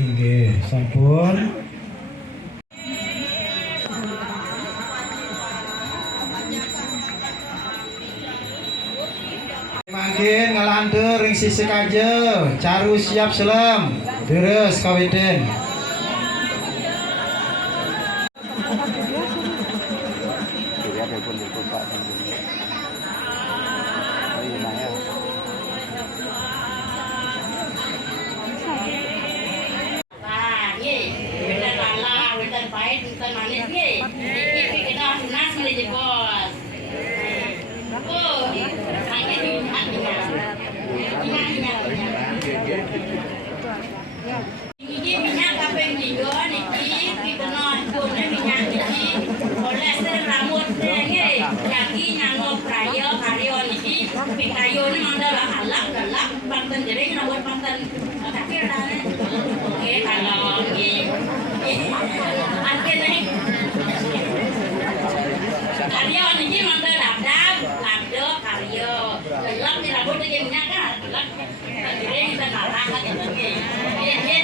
Inggih, sampun. Mangkin ngalantur ring sisi kaje, caru siap selam, terus kaweden. Karya ini mandor labdab, labdo karya. Lelak ni rambut tu dia punya kan? Lelak. Dia kita narang kan kita ni. Dia.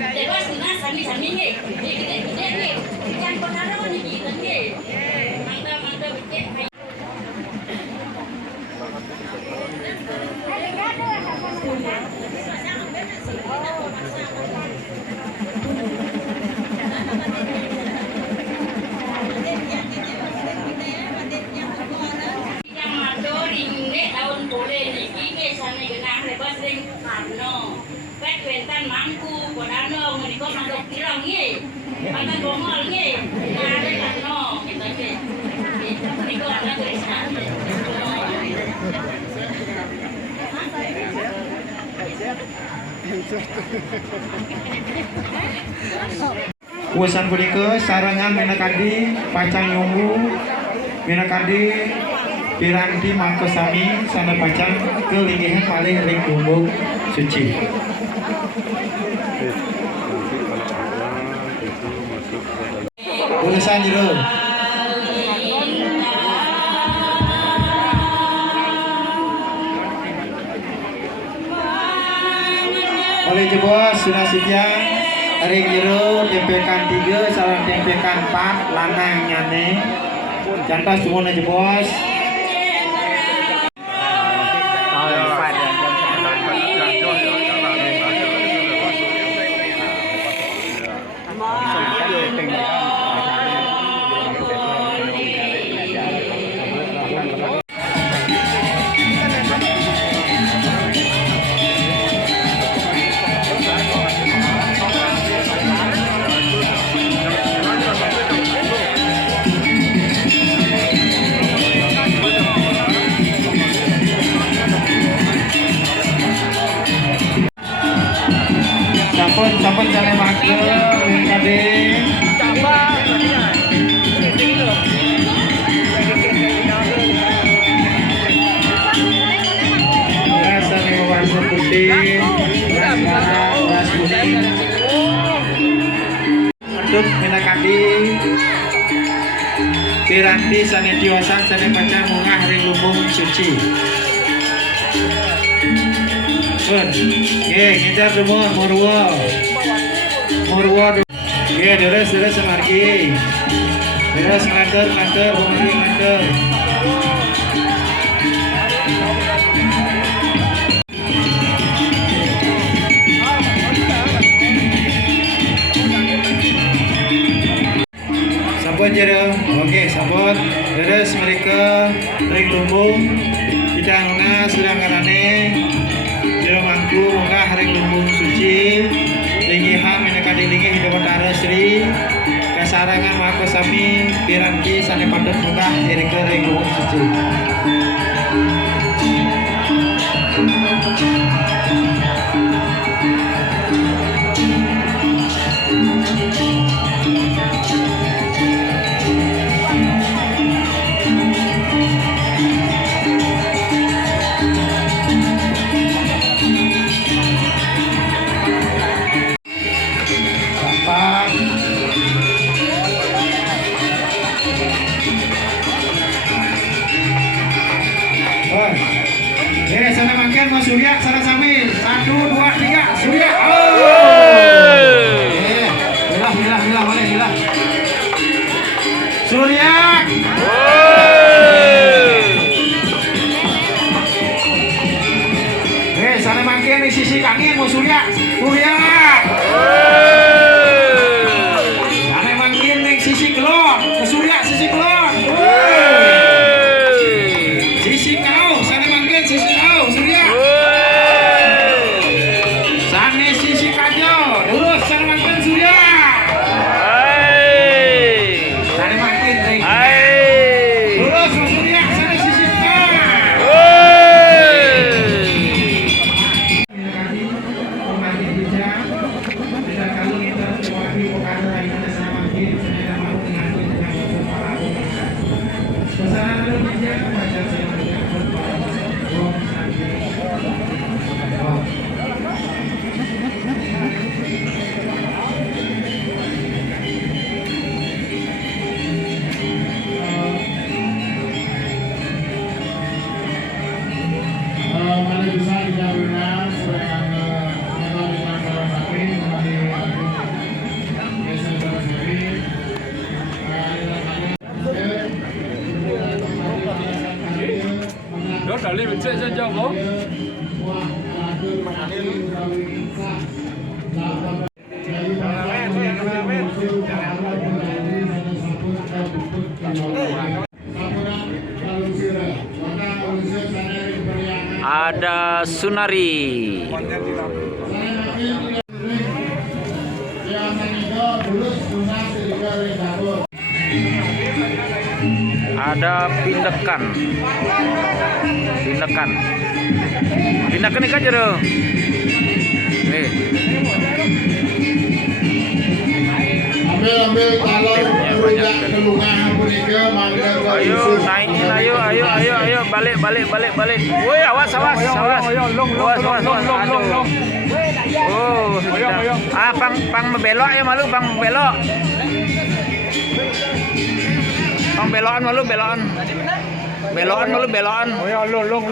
Lepas tu nak sami ni. Dia ni. Yang perkara ni kita ni. Mandor betul. Mangku, kodano, meniko mandok tirang ye, mana gomol ye, ada kano, kita ye, meniko ada tulisan. Kuasan punika sarangan menakadi pacang nyunggu, menakadi piranti mangko sami sana pacang kelinggihan paling ring tumbuk suci. Urusan jero. Oleh jebos sudah siang. Ring jero tempekan 3 sareng tempekan 4 lanang nyane. Jantos semuanya jebos. Sampun jane mager kade. Rasane warna putih, ras kuning. Adut minakadi. Piranti sane diosan sane pacar mungah ring lumbung suci. Oke, ngejar semua murwa. Oke, deres semargi. Deres nganter, pemari nganter. Sampun jero. Oke, sampun. Deres mereka ring lumbung. Kita nuna sedang karane. Jero mangku munggah ring lumbung suci. Lingihan minakadi lingi hidup batara Sri kasarangan mako sami piranti sane padet munggah ring lumbung suci. Sana makan Mas Surya, sana sambil 1, 2, 3 Surya. Milah boleh milah. Surya. Sana makan di sisi kaki Mas Surya. Sana makan di sisi kelon, Mas Surya sisi kelon. Sisi kau, sana makan sisi kau Surya. Sana sisi kajo, terus sana makan Surya. Sana makan ring. Terus Mas Surya sana sisi kau. Dali becek saja kok. Ada Sunari. Ada Pindekan ikan jero. Nih. Ambil kalau punya kelungan punika mangga. Ayo balik. Woi, awas. Oh, ah, pang belok ya malu, pang belok. Pang belokan malu, belokan. Belokan malu, belokan. Oh ya, long.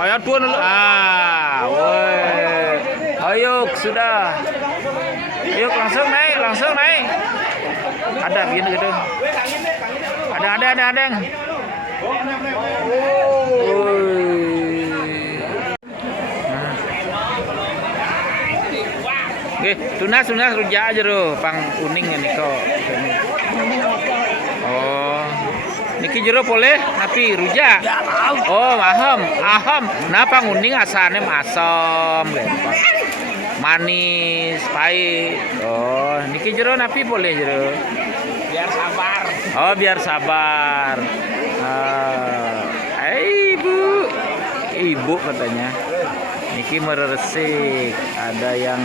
Ayo tuan dulu. Ah, woi. Ayo sudah. Ayo langsung naik. Ada gini gitu. Ada. Oke, tunas rujak aja loh, pang uning ini kok. Oh, niki jero boleh, tapi rujak. Oh, aham. Nah, pang uning asalnya asam, manis, pahit. Oh, niki jero napi boleh jero. Biar sabar. Oh, biar sabar. Ibu katanya. Niki meresik. Ada yang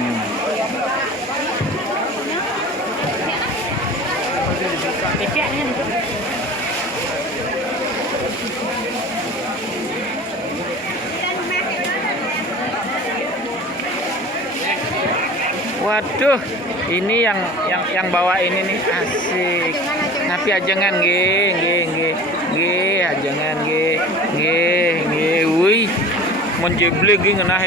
waduh, ini yang bawa ini nih asik. Tapi ajangan nggih, ajangan nggih. Wih, menjeblek nggih ngeunah.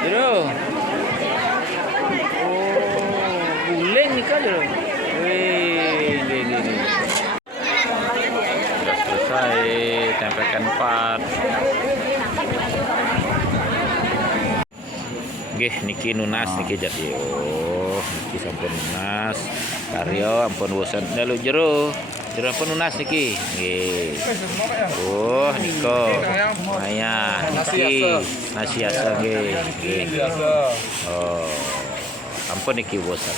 Jero. Oh, guling nih kan jero. Wih, nggih. Sudah selesai tempelkan 4. Nggih niki nunas niki jadi. Oh, niki sampun nunas. Karyo ampun bosan dalu jero ampun nunas niki. Nggih. Oh, niko. Maya niki nasi asa nggih. Oh. Ampun niki bosan.